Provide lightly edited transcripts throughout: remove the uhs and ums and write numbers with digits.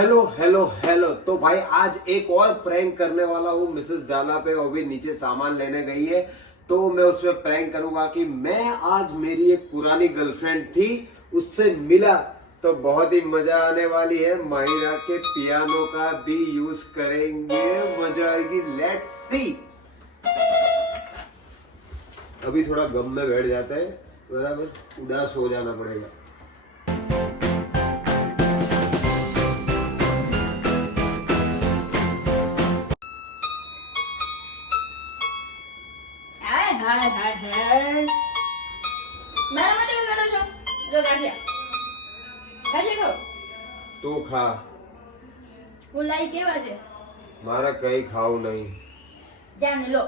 Hello hello hello. तो भाई आज एक और प्रैंक करने वाला हूँ मिसेस जाला पे। वो भी नीचे सामान लेने गई है तो मैं उसमें प्रैंक करूंगा कि मैं आज मेरी एक पुरानी गर्लफ्रेंड थी उससे मिला तो बहुत ही मजा आने वाली है। माहिरा के पियानो का भी यूज करेंगे, मजा आएगी। Let's see. अभी थोड़ा गम में बैठ जाता है, बराबर उदास हो जाना पड़ेगा। હાય હાય હાય મારા માટે બેઠો છો જો ગાંઠિયા ખાઓ તું ખા, હું લાઈ કેવા છે મારે કઈ ખાવું નહીં, જાને લો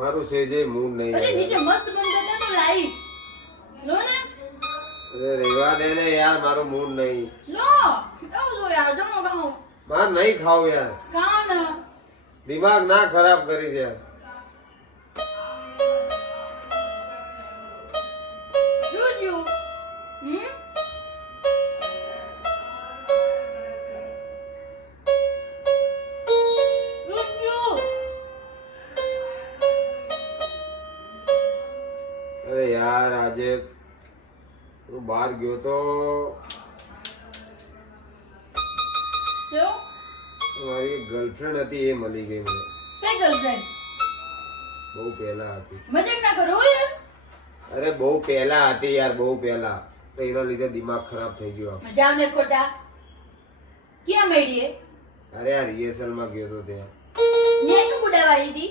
મારું સેજે મૂડ નહીં। અરે નીચે મસ્ત બનતા હતા તો લાઈ લો ને અરે રેવા દે ને યાર, મારું મૂડ નહીં। લો એવું છો યાર જમો ખાઓ મારે નહીં ખાવું યાર, ખાઓ ને દિમાગ ના ખરાબ કરી છે। જોજો અરે યાર આજે હું બહાર ગયો તો મારી એક ગર્લફ્રેન્ડ હતી એ મળી ગઈ મને। કઈ ગર્લફ્રેન્ડ બહુ પહેલા હતી। મજાક ના કરો યાર અરે બહુ પહેલા હતી યાર, બહુ પહેલા। તો એના લીધે દિમાગ ખરાબ થઈ ગયો। જાવ ને ખોટા ક્યાં મળી હે અરે આ રિહર્સલ માં ગયો તો ત્યાં। ન્યા શું ગુડાવાઈ હતી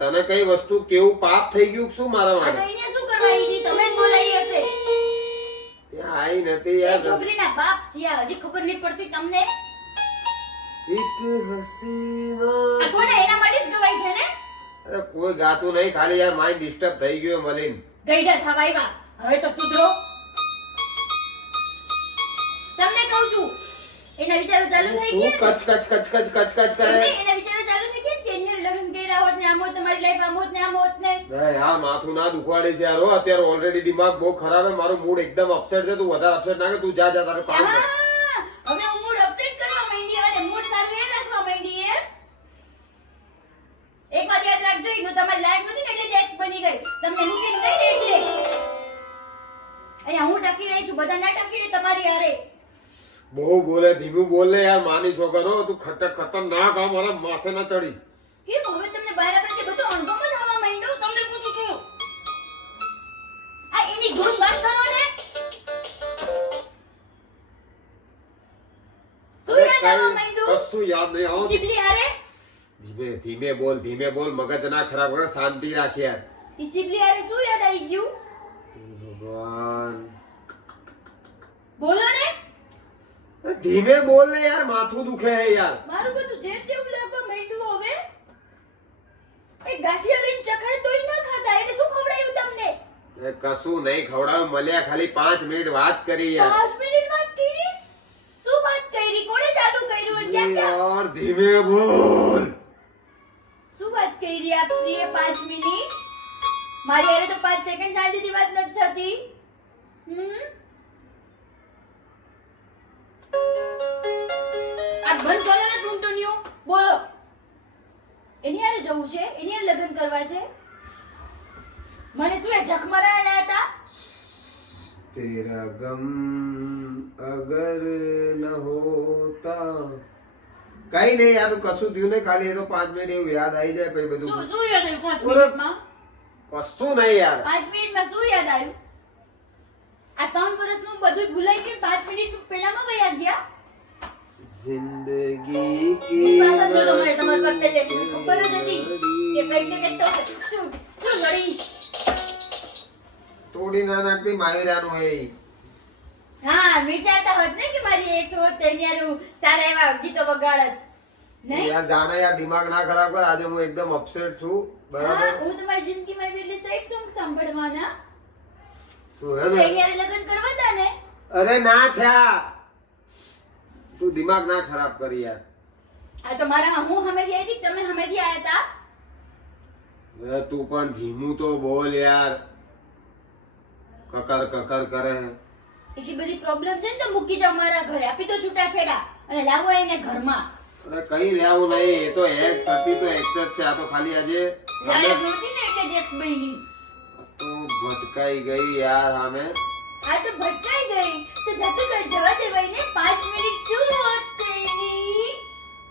તને કઈ વસ્તુ કેવું પાપ થઈ ગયું શું મારા આ તો માટે? અહીંયા શું કરવાઈ હતી તમે જ બોલાઈ હશે ત્યાં આઈ નથી એ યાર। છોકરીના બાપ થયા હજી ખબર નહીં પડતી તમને એક હસીના આ કોને એના માટે જ ગવાઈ છે ને અરે કોઈ ગાતું નહીં, ખાલી યાર માઇન્ડ ડિસ્ટર્બ થઈ ગયો મળીને। ગઈડા થવા આવ્યા હવે તો સુધરો તમને કહું છું એના વિચારો ચાલુ થઈ શું ગયા કચ કચ કચ કચ કચ કચ કરે? એના વિચારો ચાલુ થઈ ગયા કે એની લગ્ન કર્યા હોત ને આમ હોત તમારી લાઈફ આમ હોત ને આમ હોત ને ના યાર માથું ના દુખવાડે છે યાર। હો અત્યારે ઓલરેડી દિમાગ બહુ ખરાબ છે, મારું મૂડ એકદમ અપસેટ છે। તું વધારે અપસેટ ના કર, તું જા જા તારું કામ કર। આહા, હવે હું મૂડ અપસેટ કરવા માંડી અને મૂડ સારું એ રાખવા માંડી એમ એક વાત યાદ રાખજો એનું તમારી લાઈફ નથી ને એટલે એક્સ બની ગઈ તમને મૂકીને ગઈ ને એટલે અહીંયા હું ટકી રહી છું બધા ના ટકી રહી તમારી હારે બહુ બોલે, ધીમું બોલ ને યાર, માની છોકરો તું ખતરનાક આ મારા માથે ના ચડી। કેમ હવે તમને બહાર આપણે બધું અણગમ જ થવા માંડ્યો તમને પૂછું છું આ એની ધૂન બંધ કરો ને શું યાદ આવવા માંડ્યું કશું યાદ નહીં આવું। ચીબલી હારે ધીમે બોલ, મગજ ના ખરાબ કર, શાંતિ રાખ યાર। ઈ ચીબલી હારે શું યાદ આવી ગયું ભગવાન બોલો ને ધીમે બોલ ને યાર, માથું દુખે હે યાર। મારું બધું ઝેર જેવું લાગવા માંડ્યું હવે એ ગાંઠિયા લઈને ચખાડ તોય ન ખાતા એને શું ખવડાવ્યું તમને એ કશું નહીં ખવડાવ્યું, મળ્યા ખાલી 5 મિનિટ વાત કરી યાર। 5 મિનિટ વાત કરી શું વાત કરી કોણે ચાલુ કર્યું અને ક્યાં ક્યાં યાર ધીમે બોલ। શું વાત કરી આપશ્રીએ 5 મિનિટ મારી હારે તો 5 સેકન્ડ શાંતિથી વાત નથી થતી આ બંધ કરો ને ટૂંટુનિયું બોલો એની હારે જવું છે એની હારે લગ્ન કરવા છે મને શું એ જખમરા આયા હતા તેરા ગમ અગર ન હોતા કઈ નહીં યાર, તું કશું થયું નહીં, ખાલી એ તો 5 મિનિટ એવું યાદ આવી જાય પછી બધું શું યાદ આવ્યું 5 મિનિટમાં કશું નહીં યાર। 5 મિનિટમાં શું યાદ આવ્યું આ 3 વર્ષનું બધું ભૂલાઈ ગયું 5 મિનિટ પહેલામાં વયા ગયા જિંદગી કી વિશ્વાસ જ નહોતો મને તમારા પર પહેલેથી મને ખબર જ હતી કે કંઈક ને કંઈક તો શું લડી તોડી ના નાખતી માહિરાનું હે ઈ। હા વિચારતા હોત ને કે મારી એક્સ હોત તો એની સારા એવા ગીતો વગાડત નહીં યાર જાના યાર, દિમાગ ના ખરાબ કર। આજે હું એકદમ અપસેટ છું, હા બરાબર? હું તમારી જિંદગીમાં એટલે સેડ સોંગ સાંભળવાના તું હે ને એની હારે લગ્ન કરવા હતા ને અરે ના થયા, તું દિમાગ ના ખરાબ કરી યાર। આ તો મારામાં હું હમેથી આવી હતી તમે હમેથી આયા હતા તું પણ ધીમું તો બોલ યાર, કકર કકર કરે। એટલી બધી પ્રોબ્લેમ છે ને તો મૂકી જાવ મારા ઘરે, આપી તો છૂટાછેડા અને લાવો એને ઘરમાં. અરે કઈ લેવું નહીં, એ તો એક્સ હતી તો એક્સ જ છે. આ તો ખાલી આજે લાયક નહોતી ને એટલે જ એક્સ બની. તો ભટકાઈ ગઈ યાર આમે. આ તો ભટકાઈ ગઈ તો જતું કઈ જવા દેવાય ને. 5 મિનિટ શું વાત કરી?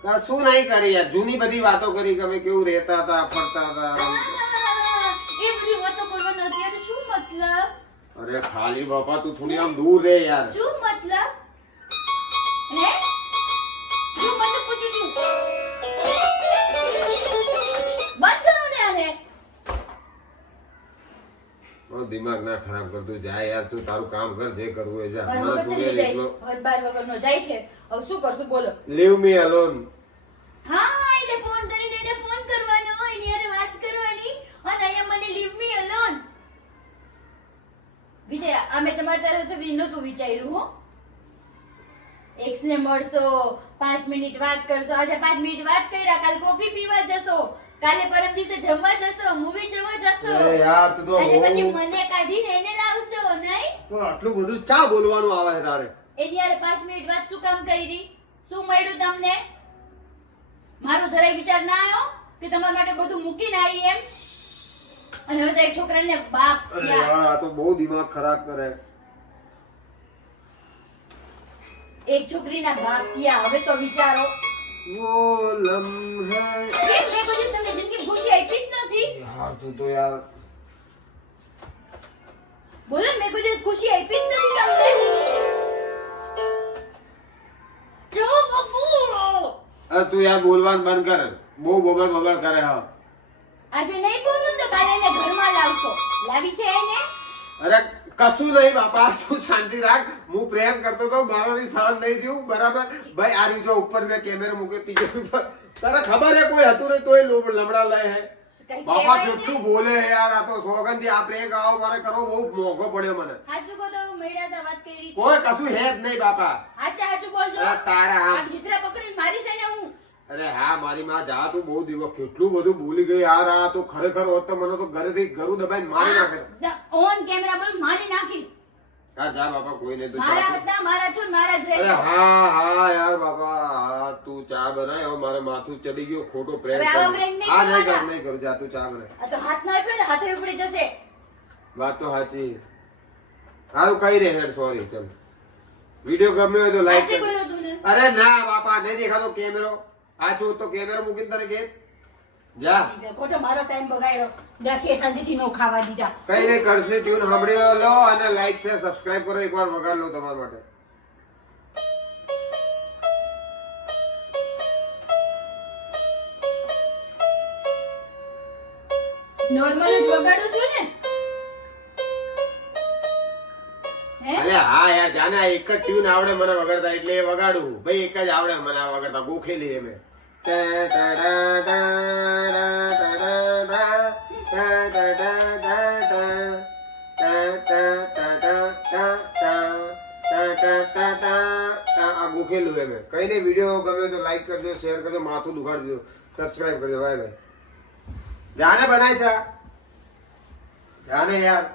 કશું નહીં કરી યાર, જૂની બધી વાતો કરી કે અમે કેવું રહેતા હતા, ફરતા હતા. એ બધી વાતો કરવાનો અત્યારે શું મતલબ? અરે ખાલી બાપા તું થોડી આમ દૂર રહે યાર. શું મતલબ? હે શું મતલબ પૂછું છું? બંધ કરો ને આને. મારું દિમાગ ના ખરાબ કરતું, જા યાર તું તારું કામ કર, જે કરવું એ જા. બાર મને વગર તું ચલી જાય, એકલો હદ બાર વગરનો જાય છે. હવે શું કરશું બોલો? લીવ મી અલોન. હા એટલે ફોન કરીને એને ફોન કરવાનો, એની હારે વાત કરવાની અને અહીંયા મને લીવ મી અલોન. વિજય અમે તમારી તરફથી નહોતું વિચાર્યું હો. એક્સ ને મળશો, 5 મિનિટ વાત કરશો, આજે 5 મિનિટ વાત કર્યા, કાલ કોફી પીવા જશો, કાલે પરમ દિવસે જમવા જશો, મૂવી જોવા જશો અરે યાર તું તો અને પછી બહુ- મને કાઢીને એને લાવશો નહીં? પણ આટલું બધું ચા બોલવાનું આવે છે તારે? એની હારે 5 મિનિટ વાત શું કામ કરી? શું મળ્યું તમને? મારો જરાય વિચાર ના આવ્યો કે તમારા માટે બધું મૂકીને આવી એમ? અને હવે તો એક છોકરાને બાપ અરે થયા. યાર આ તો બહુ દિમાગ ખરાબ કરે. એક છોકરીના બાપ થયા, હવે તો વિચારો. વો લમ્હે એ મેં કોઈ તમને જિંદગી ખુશી આપી જ નથી. યાર તું તો યાર. બોલો મેં કોઈ દિવસ ખુશી આપી જ નથી તમને. જો બબુ અરે તું યાર બોલવાનું બંધ કર, બહુ બબડ બબડ કરે. હા આજે નહીં બોલું તો કાલે એને ઘરમાં લાવશો. લાવી છે એને? અરે કશું નહીં બાપા, તું શાંતિ રાખ. હું પ્રેમ કરતો તો, મારાથી સહન નહીં થયું. બરાબર ભાઈ, આ રીજો ઉપર મેં કેમેરો મૂક્યો ત્રીજો ઉપર. તને ખબર હે કોઈ હતું નહીં તોય લમડા લે હે. કઈ બાપા કહેવાય કેટલું નહીં. બોલે હે યાર. આ તો સોગંદથી આ પ્રેમ આવો મારે કરવો બહુ મોંઘો પડ્યો મને. હાચું કહો તો મળ્યા તા વાત કરી. કોઈ કશું હે જ નહીં બાપા. હાચા હાચું બોલજો. અરે તારા આ હા. જીતરા પકડીને મારી છે ને હું. અરે હા મારી માં જા, તું બહુ દિવસ કેટલું બધું ભૂલી ગઈ યાર. આ તો ખરેખર હોત તો મને તો ઘરેથી ઘરું દબાઈને મારી નાખે. ઓન કેમેરા પર મારી નાખીશ. હા જા બાપા, કોઈ નહીં. તું મારા ચા. હતા મારા છો ને મારા જ અરે રહેશો. હા હા યાર બાપા, હા તું ચા બનાય. હવે મારે માથું ચડી ગયો, ખોટો પ્રેમ હવે આવા પ્રેમ નહીં હા નહીં કર, કરવાના. નહીં કરું. જા તું ચા બનાય. આ તો હાથ ના આપે ને હાથે ઉપડી જશે. વાત તો સાચી. સારું કઈ રે હેડ, સોરી. ચલ વિડિયો ગમ્યો હોય તો લાઈક આજે કર. કોઈ નહોતું ને. અરે ના બાપા, નહીં દેખાતો કેમેરો. આ જો તો કેમેરો મૂકીને તને કે જા. ખોટો મારો ટાઈમ બગાડ્યો. ગાંઠિયા શાંતિથી નો ખાવા દીધા. કઈ નહીં કરશે. ટ્યુન સાંભળી લો અને લાઈક છે સબસ્ક્રાઇબ કરો. એકવાર વગાડ લો તમારા માટે. નોર્મલ જ વગાડું છું ને. હે અરે હા યાર જાને, આ એક જ ટ્યુન આવડે મને વગાડતા, એટલે એ વગાડું. ભાઈ એક જ આવડે મને આ વગાડતા, ગોખેલી એમે. આ ગોખેલું એમે. કઈ નહીં, વિડીયો ગમે તો લાઈક કરજો, શેર કરજો, માથું દુખાડજો, સબસ્ક્રાઇબ કરજો. Bye bye. જાને બનાય છે જાને યાર.